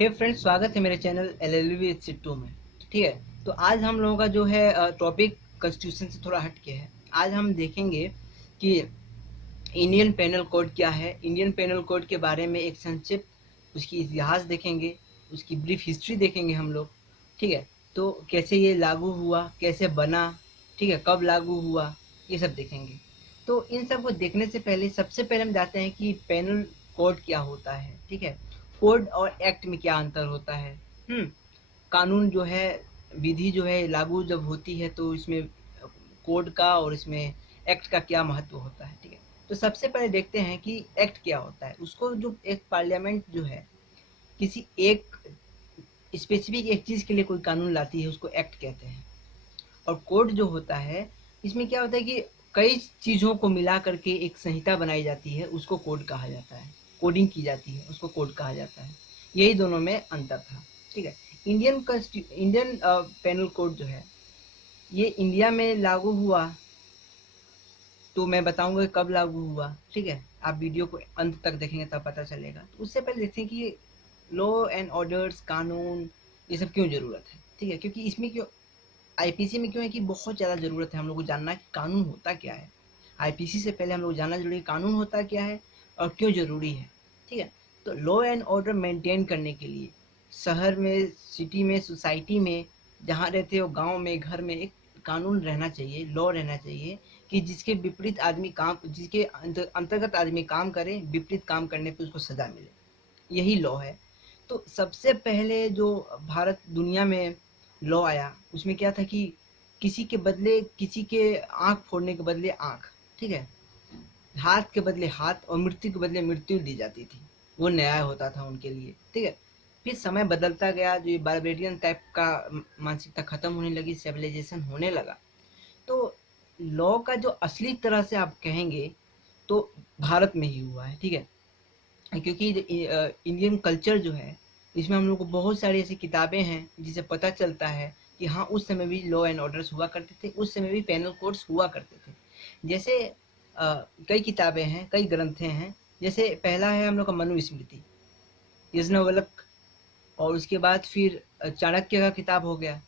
हे friends, स्वागत है मेरे चैनल एलएलबी सिट्टू में। ठीक है, तो आज हम लोगों का जो है टॉपिक कॉन्स्टिट्यूशन से थोड़ा हट के है। आज हम देखेंगे कि इंडियन पेनल कोड क्या है। इंडियन पेनल कोड के बारे में एक संक्षिप्त उसकी इतिहास देखेंगे, उसकी ब्रीफ हिस्ट्री देखेंगे हम लोग। ठीक है, तो कैसे ये लागू हुआ, कैसे बना, ठीक है, कब लागू हुआ, ये सब देखेंगे। तो इन सब को देखने से पहले सबसे पहले हम जानते हैं कि पेनल कोड क्या होता है। ठीक है, कोड और एक्ट में क्या अंतर होता है। कानून जो है, विधि जो है लागू जब होती है तो इसमें कोड का और इसमें एक्ट का क्या महत्व होता है। ठीक है, तो सबसे पहले देखते हैं कि एक्ट क्या होता है। उसको जो एक पार्लियामेंट जो है किसी एक स्पेसिफिक एक चीज़ के लिए कोई कानून लाती है उसको एक्ट कहते हैं। और कोड जो होता है, इसमें क्या होता है कि कई चीज़ों को मिला करके एक संहिता बनाई जाती है, उसको कोड कहा जाता है। कोडिंग की जाती है, उसको कोड कहा जाता है। यही दोनों में अंतर था। ठीक है, इंडियन पेनल कोड जो है ये इंडिया में लागू हुआ, तो मैं बताऊंगा कि कब लागू हुआ। ठीक है, आप वीडियो को अंत तक देखेंगे तब पता चलेगा। तो उससे पहले देखते हैं कि लॉ एंड ऑर्डर्स, कानून, ये सब क्यों ज़रूरत है। ठीक है, क्योंकि इसमें क्यों आईपीसी में क्यों है कि बहुत ज़्यादा ज़रूरत है हम लोग को जानना कि कानून होता क्या है। आईपीसी से पहले हम लोग जानना जरूरी है कानून होता क्या है और क्यों ज़रूरी है। ठीक है, तो लॉ एंड ऑर्डर मेंटेन करने के लिए शहर में, सिटी में, सोसाइटी में, जहाँ रहते हो, गांव में, घर में, एक कानून रहना चाहिए, लॉ रहना चाहिए कि जिसके विपरीत आदमी काम, जिसके अंतर्गत आदमी काम करे, विपरीत काम करने पे उसको सज़ा मिले। यही लॉ है। तो सबसे पहले जो भारत दुनिया में लॉ आया उसमें क्या था कि किसी के बदले, किसी के आंख फोड़ने के बदले आंख, ठीक है, हाथ के बदले हाथ और मृत्यु के बदले मृत्यु दी जाती थी। वो न्याय होता था उनके लिए। ठीक है, फिर समय बदलता गया, जो ये बारबेरियन टाइप का मानसिकता खत्म होने लगी, सिविलाइजेशन होने लगा। तो लॉ का जो असली तरह से आप कहेंगे तो भारत में ही हुआ है। ठीक है, क्योंकि इंडियन कल्चर जो है इसमें हम लोग को बहुत सारी ऐसी किताबें हैं जिससे पता चलता है कि हाँ, उस समय भी लॉ एंड ऑर्डर्स हुआ करते थे, उस समय भी पेनल कोड्स हुआ करते थे। जैसे कई किताबें हैं, कई ग्रंथें हैं। जैसे पहला है हम लोग का मनुस्मृति, यज्ञवल्क्य, और उसके बाद फिर चाणक्य का किताब हो गया,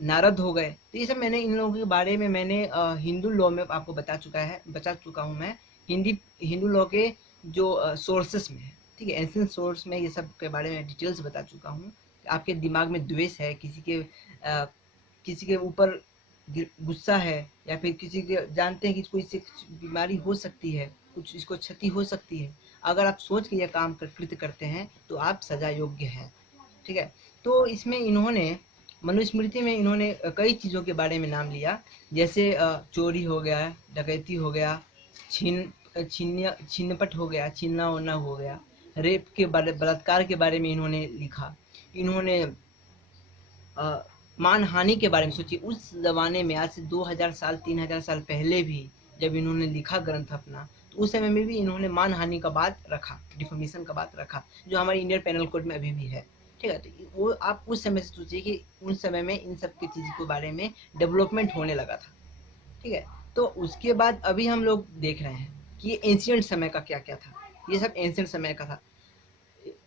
नारद हो गए। तो ये सब मैंने इन लोगों के बारे में मैंने हिंदू लॉ में आपको बता चुका हूँ मैं। हिंदू लॉ के जो सोर्सेस में है, ठीक है, एंशिएंट सोर्स में ये सब के बारे में डिटेल्स बता चुका हूँ। आपके दिमाग में द्वेष है, किसी के ऊपर गुस्सा है, या फिर किसी के जानते हैं कि इसको, इससे कुछ बीमारी हो सकती है, कुछ इसको क्षति हो सकती है, अगर आप सोच के यह काम कृत्य करते हैं तो आप सजा योग्य हैं। ठीक है, तो इसमें इन्होंने, मनुस्मृति में इन्होंने कई चीज़ों के बारे में नाम लिया। जैसे चोरी हो गया, डकैती हो गया, छीनपट हो गया, छीनना वोना हो गया, रेप के बारे, बलात्कार के बारे में इन्होंने लिखा। इन्होंने मानहानि के बारे में सोचिए, उस ज़माने में, आज से 2000 साल, 3000 साल पहले भी जब इन्होंने लिखा ग्रंथ अपना, तो उस समय में भी इन्होंने मानहानि का बात रखा, डिफेमेशन का बात रखा, जो हमारे इंडियन पेनल कोड में अभी भी है। ठीक है, तो वो आप उस समय से सोचिए कि उस समय में इन सब की चीज़ के बारे में डेवलपमेंट होने लगा था। ठीक है, तो उसके बाद अभी हम लोग देख रहे हैं कि ये एंशियंट समय का क्या क्या था। ये सब एंशियंट समय का था।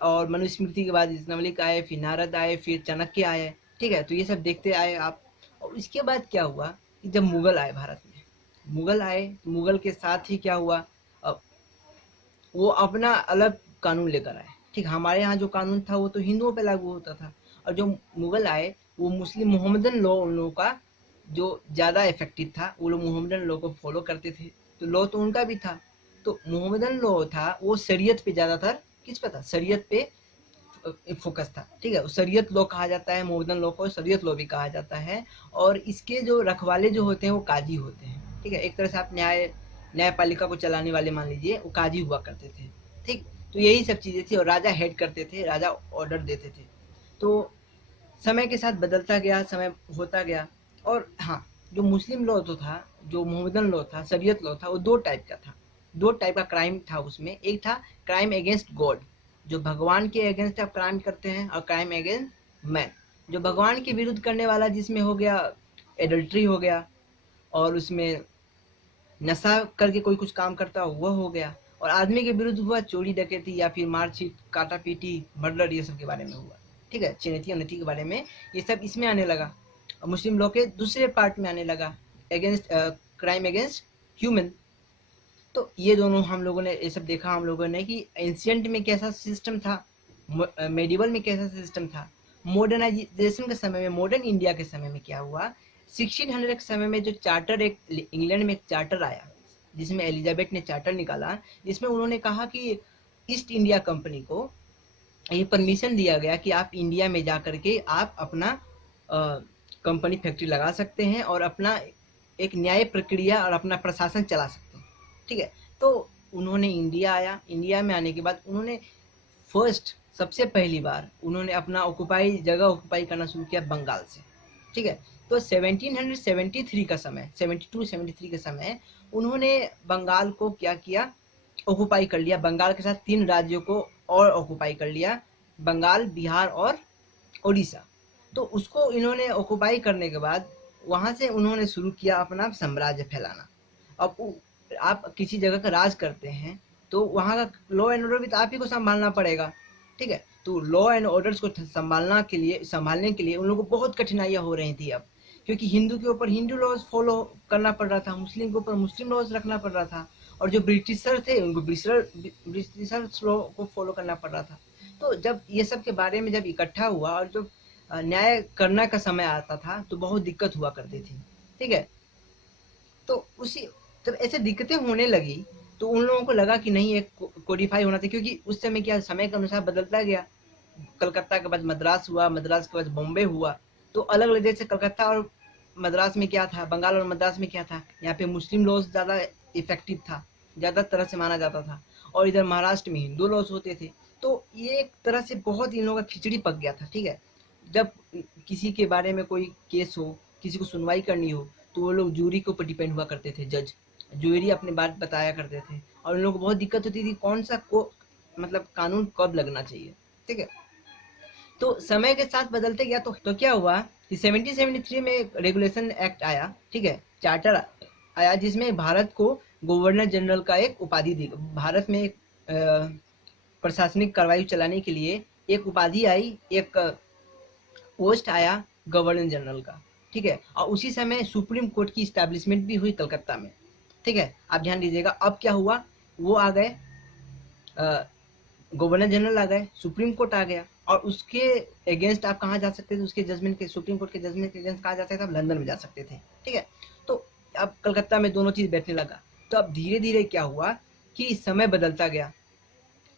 और मनुस्मृति के बाद इस्लामिक आए, फिर नारद आए, फिर चाणक्य आए। ठीक है, तो ये सब देखते आए आप। और इसके बाद क्या हुआ कि जब मुगल आए भारत में, मुगल आए, मुगल के साथ ही क्या हुआ, अब वो अपना अलग कानून लेकर आए। ठीक, हमारे यहाँ जो कानून था वो तो हिंदुओं पे लागू होता था, और जो मुगल आए वो मुस्लिम मोहम्मदन लॉ उन लोगों का जो ज़्यादा इफेक्टिव था, वो लोग मोहम्मदन लॉ को फॉलो करते थे। तो लॉ तो उनका भी था, तो मोहम्मदन लॉ था वो शरीयत पे ज़्यादातर, किस पे था, शरीयत पे फोकस था। ठीक है, शरीयत लॉ कहा जाता है, मोहम्मदन लॉ को शरीयत लॉ भी कहा जाता है। और इसके जो रखवाले जो होते हैं वो काजी होते हैं। ठीक है, एक तरह से आप न्यायपालिका को चलाने वाले मान लीजिए, वो काजी हुआ करते थे। ठीक, तो यही सब चीज़ें थी, और राजा हेड करते थे, राजा ऑर्डर देते थे। तो समय के साथ बदलता गया, समय होता गया। और हाँ, जो मुस्लिम लॉ तो था, जो मोहम्मदन लॉ था, शरीयत लॉ था, वो दो टाइप का था। दो टाइप का क्राइम था उसमें। एक था क्राइम अगेंस्ट गॉड, जो भगवान के अगेंस्ट आप क्राइम करते हैं, और क्राइम अगेंस्ट मैन, जो भगवान के विरुद्ध करने वाला, जिसमें हो गया एडल्ट्री हो गया, और उसमें नशा करके कोई कुछ काम करता हो वह हो गया, और आदमी के विरुद्ध हुआ चोरी डकैती या फिर मारपीट, काटा पीटी, मर्डर, ये सब के बारे में हुआ। ठीक है, चीनती अनैति के बारे में ये सब इसमें आने लगा। मुस्लिम लॉ के दूसरे पार्ट में आने लगा, अगेंस्ट क्राइम अगेंस्ट ह्यूमन। तो ये दोनों हम लोगों ने ये सब देखा हम लोगों ने कि एंशियंट में कैसा सिस्टम था, मेडिवल में कैसा सिस्टम था, मॉडर्नाइजेशन के समय में, मॉडर्न इंडिया के समय में क्या हुआ। 1600 के समय में जो चार्टर, एक इंग्लैंड में एक चार्टर आया जिसमें एलिजाबेथ ने चार्टर निकाला, जिसमें उन्होंने कहा कि ईस्ट इंडिया कंपनी को ये परमिशन दिया गया कि आप इंडिया में जा करके आप अपना कंपनी फैक्ट्री लगा सकते हैं और अपना एक न्याय प्रक्रिया और अपना प्रशासन चला सकते हैं। ठीक है, तो उन्होंने इंडिया आया। इंडिया में आने के बाद उन्होंने फर्स्ट, सबसे पहली बार उन्होंने अपना ऑक्युपाई करना शुरू किया बंगाल से। ठीक है, तो 1773 का समय, 72-73 के समय उन्होंने बंगाल को क्या किया, ऑक्युपाई कर लिया। बंगाल के साथ 3 राज्यों को और ऑक्युपाई कर लिया, बंगाल, बिहार और उड़ीसा। तो उसको इन्होंने ऑक्युपाई करने के बाद वहां से उन्होंने शुरू किया अपना साम्राज्य फैलाना। अब आप किसी जगह का राज करते हैं तो वहाँ का लॉ एंड ऑर्डर भी तो आप ही को संभालना पड़ेगा। ठीक है, तो लॉ एंड ऑर्डर्स को संभालने के लिए उन लोगों को बहुत कठिनाइयाँ हो रही थी अब, क्योंकि हिंदू के ऊपर हिंदू लॉज फॉलो करना पड़ रहा था, मुस्लिम के ऊपर मुस्लिम लॉज रखना पड़ रहा था, और जो ब्रिटिशर थे उनको ब्रिटिशर लॉ को फॉलो करना पड़ रहा था। तो जब ये सब के बारे में जब इकट्ठा हुआ और जब न्याय करने का समय आता था तो बहुत दिक्कत हुआ करती थी। ठीक है, तो उसी जब ऐसे दिक्कतें होने लगी तो उन लोगों को लगा कि नहीं, एक कोडिफाई होना चाहिए, क्योंकि उस समय क्या समय के अनुसार बदलता गया। कलकत्ता के बाद मद्रास हुआ, मद्रास के बाद बॉम्बे हुआ, तो अलग अलग, जैसे कलकत्ता और मद्रास में क्या था, बंगाल और मद्रास में क्या था, यहाँ पे मुस्लिम लॉज ज़्यादा इफेक्टिव था, ज़्यादा तरह से माना जाता था, और इधर महाराष्ट्र में हिंदू लॉज होते थे। तो ये एक तरह से बहुत इन लोगों का खिचड़ी पक गया था। ठीक है, जब किसी के बारे में कोई केस हो, किसी को सुनवाई करनी हो, तो वो लोग जूरी के ऊपर डिपेंड हुआ करते थे, जज जूरी अपनी बात बताया करते थे, और उन लोगों को बहुत दिक्कत होती थी कौन सा को मतलब कानून कब लगना चाहिए। ठीक है, तो समय के साथ बदलते गया तो क्या हुआ कि 1773 में एक रेगुलेशन एक्ट आया। ठीक है, चार्टर आया जिसमें भारत को गवर्नर जनरल का एक उपाधि दी। भारत में एक प्रशासनिक कार्रवाई चलाने के लिए एक उपाधि आई, एक पोस्ट आया गवर्नर जनरल का। ठीक है, और उसी समय सुप्रीम कोर्ट की स्टैब्लिशमेंट भी हुई कलकत्ता में। ठीक है, आप ध्यान दीजिएगा, अब क्या हुआ, वो आ गए, गवर्नर जनरल आ गए, सुप्रीम कोर्ट आ गया, और उसके अगेंस्ट आप कहाँ जा सकते थे, उसके जजमेंट के, सुप्रीम कोर्ट के जजमेंट के अगेंस्ट कहाँ जा सकते थे, आप लंदन में जा सकते थे। ठीक है, तो अब कलकत्ता में दोनों चीज बैठने लगा। तो अब धीरे धीरे क्या हुआ कि समय बदलता गया।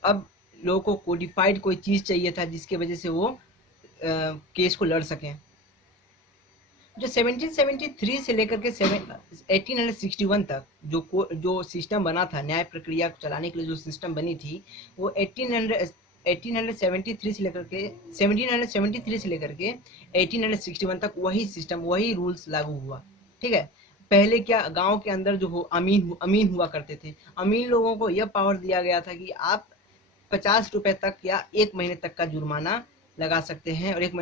अब लोगों को कोडिफाइड कोई चीज चाहिए था जिसकी वजह से वो केस को लड़ सकें। जो 1773 से लेकर के 1861 तक जो सिस्टम बना था, न्याय प्रक्रिया को चलाने के लिए जो सिस्टम बनी थी, वो 1873 से लेकर के 1773 से लेकर के 1861 तक वही सिस्टम, वही रूल्स लागू हुआ। ठीक है, पहले क्या, गांव के अंदर जो हो अमीन हुआ करते थे, अमीन लोगों को यह पावर दिया गया था कि आप 50 रुपए तक या 1 महीने तक का जुर्माना लगा सकते हैं, और 1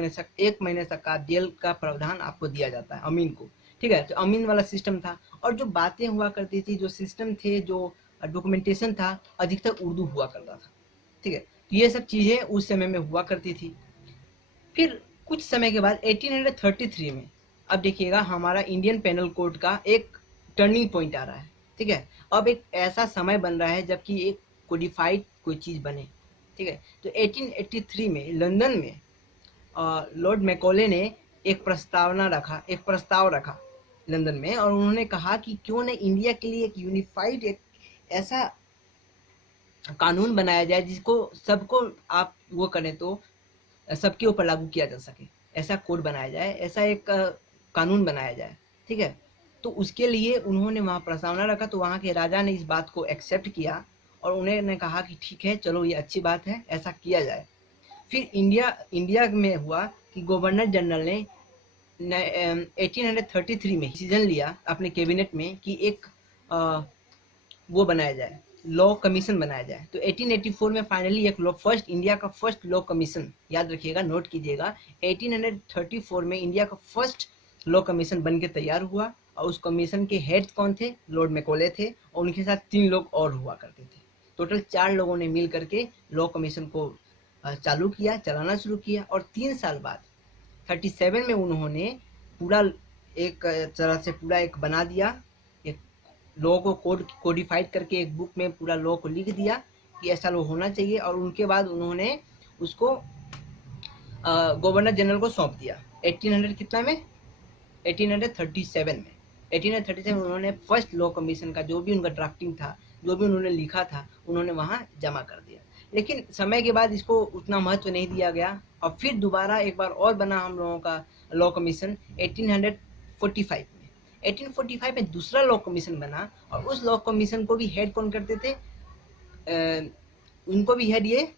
महीने तक का जेल का प्रावधान आपको दिया जाता है अमीन को। ठीक है, तो अमीन वाला सिस्टम था, और जो बातें हुआ करती थी, जो सिस्टम थे, जो डॉक्यूमेंटेशन था, अधिकतर उर्दू हुआ करता था। ठीक है, तो ये सब चीजें उस समय में हुआ करती थी। फिर कुछ समय के बाद 1833 में, अब देखिएगा हमारा इंडियन पेनल कोड का एक टर्निंग पॉइंट आ रहा है। ठीक है, अब एक ऐसा समय बन रहा है जबकि एक कोडिफाइड कोई चीज बने। ठीक है, तो 1883 में लंदन में लॉर्ड मैकॉले ने एक प्रस्ताव रखा लंदन में, और उन्होंने कहा कि क्यों न इंडिया के लिए एक यूनिफाइड, एक ऐसा कानून बनाया जाए जिसको सबको आप वो करें तो सबके ऊपर लागू किया जा सके, ऐसा कोड बनाया जाए, ऐसा एक कानून बनाया जाए। ठीक है, तो उसके लिए उन्होंने वहाँ प्रस्तावना रखा, तो वहाँ के राजा ने इस बात को एक्सेप्ट किया, और उन्होंने कहा कि ठीक है, चलो ये अच्छी बात है, ऐसा किया जाए। फिर इंडिया में हुआ कि गवर्नर जनरल ने 1833 में डिसीजन लिया अपने कैबिनेट में कि एक वो बनाया जाए, लॉ कमीशन बनाया जाए। तो 1884 में फाइनली एक इंडिया का फर्स्ट लॉ कमीशन, याद रखिएगा, नोट कीजिएगा, 1834 में इंडिया का फर्स्ट लॉ कमीशन बन के तैयार हुआ, और उस कमीशन के हेड कौन थे, लॉर्ड मैकॉले थे, और उनके साथ 3 लोग और हुआ करते थे। टोटल 4 लोगों ने मिल करके लॉ कमीशन को चालू किया, चलाना शुरू किया। और 3 साल बाद 37 में उन्होंने पूरा एक तरह से पूरा एक बना दिया, एक लॉ को कोडिफाइड करके एक बुक में पूरा लॉ को लिख दिया कि ऐसा लॉ होना चाहिए। और उनके बाद उन्होंने उसको गवर्नर जनरल को सौंप दिया 1800 कितना में 1837 में 1837 में उन्होंने फर्स्ट लॉ कमीशन का जो भी उनका ड्राफ्टिंग था, जो भी उन्होंने लिखा था, उन्होंने वहाँ जमा कर दिया। लेकिन समय के बाद इसको उतना महत्व नहीं दिया गया और फिर दोबारा एक बार और बना हम लोगों का लॉ कमीशन 1845 में। 1845 में दूसरा लॉ कमीशन बना और उस लॉ कमीशन को भी हेड कौन करते थे? उनको भी हेड ये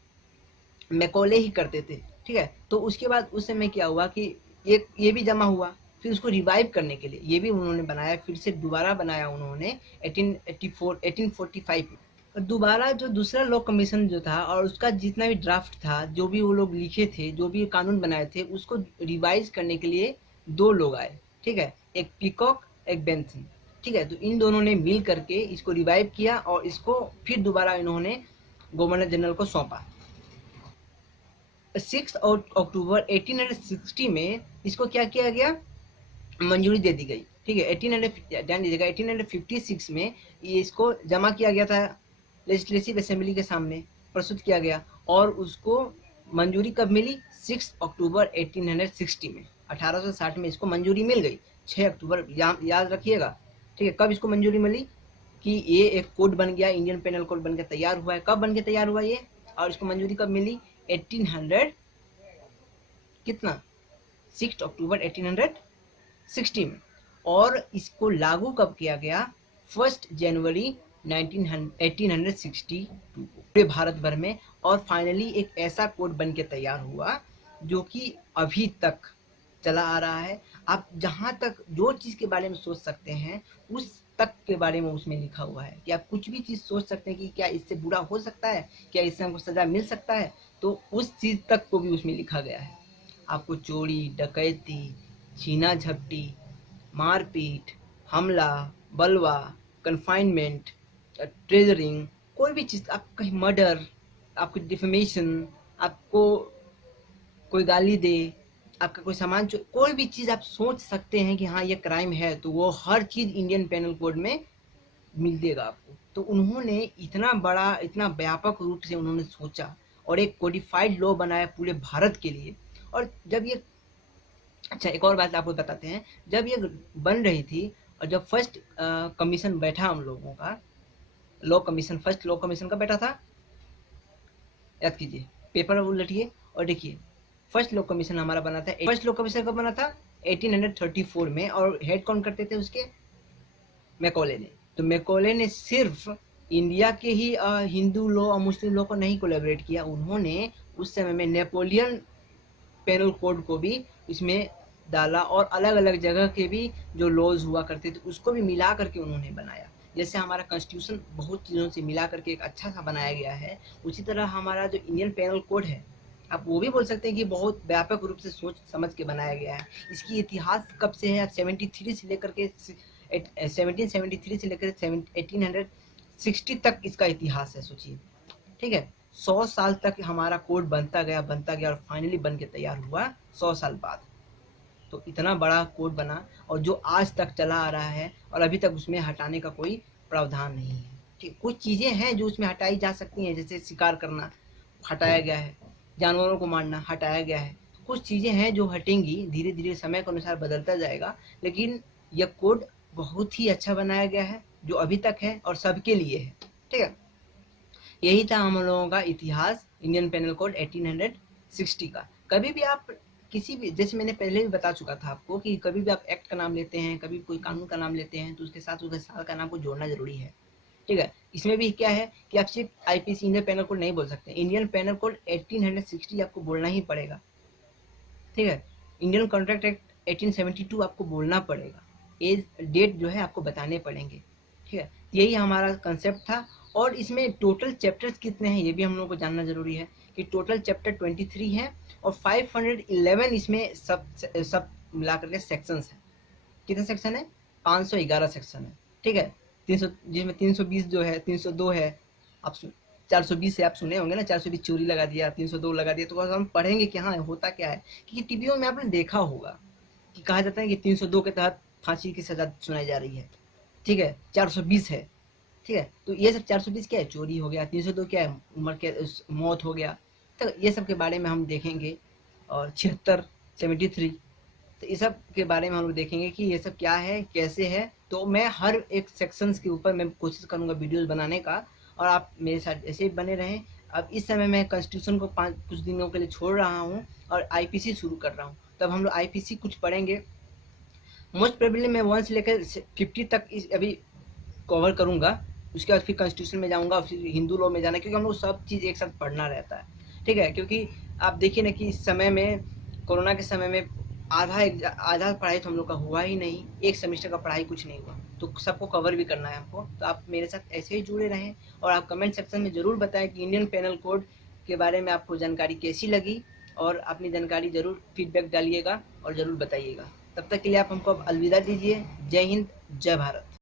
मैकॉले ही करते थे, ठीक है। तो उसके बाद उस समय क्या हुआ कि ये भी जमा हुआ, फिर उसको रिवाइव करने के लिए ये भी उन्होंने बनाया, फिर से दोबारा बनाया उन्होंने 1845 में। और दोबारा जो दूसरा लॉ कमीशन जो था और उसका जितना भी ड्राफ्ट था, जो भी वो लोग लिखे थे, जो भी कानून बनाए थे, उसको रिवाइज करने के लिए 2 लोग आए, ठीक है, एक पीकॉक, एक बेंथन, ठीक है। तो इन दोनों ने मिल करके इसको रिवाइव किया और इसको फिर दोबारा इन्होंने गवर्नर जनरल को सौंपा। 6 अक्टूबर 1860 में इसको क्या किया गया? मंजूरी दे दी गई, ठीक है। 1856 में ये इसको जमा किया गया था लेजिस्लेटिव असेंबली के सामने, प्रस्तुत किया गया और उसको मंजूरी कब मिली? 6 अक्टूबर 1860 में। 1860 में इसको मंजूरी मिल गई। 6 अक्टूबर याद रखिएगा, ठीक है। कब इसको मंजूरी मिली? कि ये एक कोड बन गया, इंडियन पेनल कोड बन के तैयार हुआ है। कब बन के तैयार हुआ ये? और इसको मंजूरी कब मिली? 1800 कितना 6 अक्टूबर 1860 में। और इसको लागू कब किया गया? 1 जनवरी 1862 को पूरे भारत भर में। और फाइनली एक ऐसा कोड बन के तैयार हुआ जो कि अभी तक चला आ रहा है। आप जहाँ तक जो चीज़ के बारे में सोच सकते हैं उस तक के बारे में उसमें लिखा हुआ है कि आप कुछ भी चीज़ सोच सकते हैं कि क्या इससे बुरा हो सकता है, क्या इससे हमको सज़ा मिल सकता है, तो उस चीज़ तक को भी उसमें लिखा गया है। आपको चोरी, डकैती, छीना झपटी, मारपीट, हमला, बलवा, कन्फाइनमेंट, ट्रेजरिंग, कोई भी चीज़, आप कहीं मर्डर, आपको डिफेमेशन, आपको कोई गाली दे, आपका कोई सामान कोई भी चीज़ आप सोच सकते हैं कि हाँ ये क्राइम है, तो वो हर चीज़ इंडियन पेनल कोड में मिलेगा आपको। तो उन्होंने इतना बड़ा, इतना व्यापक रूप से उन्होंने सोचा और एक कोडिफाइड लॉ बनाया पूरे भारत के लिए। और जब ये, अच्छा एक और बात आपको बताते हैं, जब ये बन रही थी और जब फर्स्ट कमीशन बैठा हम लोगों का law commission, first law commission का बैठा था, याद कीजिए, पेपर उलटिए और देखिए फर्स्ट लॉ कमीशन हमारा बना था। फर्स्ट लॉ कमीशन कब बना था? 1834 में। और हेड कौन करते थे उसके? मैकॉले ने। तो मैकॉले ने सिर्फ इंडिया के ही हिंदू लॉ और मुस्लिम लॉ को नहीं कोलैबोरेट किया, उन्होंने उस समय में नेपोलियन पेनल कोड को भी इसमें डाला और अलग अलग जगह के भी जो लॉज हुआ करते थे उसको भी मिला करके उन्होंने बनाया। जैसे हमारा कॉन्स्टिट्यूशन बहुत चीज़ों से मिला करके एक अच्छा सा बनाया गया है, उसी तरह हमारा जो इंडियन पेनल कोड है, आप वो भी बोल सकते हैं कि बहुत व्यापक रूप से सोच समझ के बनाया गया है। इसकी इतिहास कब से है? 73 से लेकर के 1773 से लेकर 1860 तक इसका इतिहास है, सोचिए, ठीक है। 100 साल तक हमारा कोड बनता गया और फाइनली बन के तैयार हुआ 100 साल बाद। तो इतना बड़ा कोड बना और जो आज तक चला आ रहा है और अभी तक उसमें हटाने का कोई प्रावधान नहीं है, ठीक। कुछ चीज़ें हैं जो उसमें हटाई जा सकती हैं, जैसे शिकार करना हटाया गया है, जानवरों को मारना हटाया गया है। कुछ चीज़ें हैं जो हटेंगी, धीरे धीरे समय के अनुसार बदलता जाएगा, लेकिन यह कोड बहुत ही अच्छा बनाया गया है जो अभी तक है और सबके लिए है, ठीक है। यही था हम लोगों का इतिहास इंडियन पेनल कोड 1860 का। कभी भी आप किसी भी, जैसे मैंने पहले भी बता चुका था आपको कि कभी भी आप एक्ट का नाम लेते हैं, कभी कोई कानून का नाम लेते हैं, तो उसके साथ उसके साल का नाम को जोड़ना जरूरी है, ठीक है। इसमें भी क्या है कि आप सिर्फ आईपीसी इंडियन पेनल कोड नहीं बोल सकते, इंडियन पेनल कोड 1860 आपको बोलना ही पड़ेगा, ठीक है। इंडियन कॉन्ट्रैक्ट एक्ट 1872 आपको बोलना पड़ेगा, एज डेट जो है आपको बताने पड़ेंगे, ठीक है। यही हमारा कंसेप्ट था। और इसमें टोटल चैप्टर्स कितने हैं ये भी हम लोग को जानना जरूरी है कि टोटल चैप्टर 23 है और 511 इसमें सब मिला करके सेक्शंस हैं। कितने सेक्शन है? 511 सेक्शन है, ठीक है। 300, जिसमें 320 जो है, 302 है, आप 420 से आप सुने होंगे ना, 420 चोरी लगा दिया, 302 लगा दिया, तो हम पढ़ेंगे कि हाँ होता क्या है, क्योंकि टीवीओ में आपने देखा होगा कि कहा जाता है कि 302 के तहत फांसी की सजा सुनाई जा रही है, ठीक है, 420 है, ठीक है, तो ये सब 420 क्या है, चोरी हो गया, 302 क्या है, उम्र के मौत हो गया, तो ये सब के बारे में हम देखेंगे। और 76, 73, तो ये सब के बारे में हम लोग देखेंगे कि ये सब क्या है, कैसे है। तो मैं हर एक सेक्शंस के ऊपर मैं कोशिश करूंगा वीडियोस बनाने का, और आप मेरे साथ ऐसे ही बने रहें। अब इस समय मैं कॉन्स्टिट्यूशन को कुछ दिनों के लिए छोड़ रहा हूँ और आईपीसी शुरू कर रहा हूँ, तब हम लोग आईपीसी कुछ पढ़ेंगे। मोस्ट प्रोबेबली मैं 1 से लेकर 50 तक इस अभी कवर करूँगा, उसके बाद फिर कॉन्स्टिट्यूशन में जाऊँगा, फिर हिंदू लॉ में जाना, क्योंकि हम लोग सब चीज़ एक साथ पढ़ना रहता है, ठीक है। क्योंकि आप देखिए ना कि इस समय में, कोरोना के समय में आधा पढ़ाई तो हम लोग का हुआ ही नहीं, एक सेमेस्टर का पढ़ाई कुछ नहीं हुआ, तो सबको कवर भी करना है हमको। तो आप मेरे साथ ऐसे ही जुड़े रहें, और आप कमेंट सेक्शन में ज़रूर बताएं कि इंडियन पेनल कोड के बारे में आपको जानकारी कैसी लगी, और अपनी जानकारी ज़रूर फीडबैक डालिएगा और ज़रूर बताइएगा। तब तक के लिए आप हमको अब अलविदा दीजिए। जय हिंद, जय भारत।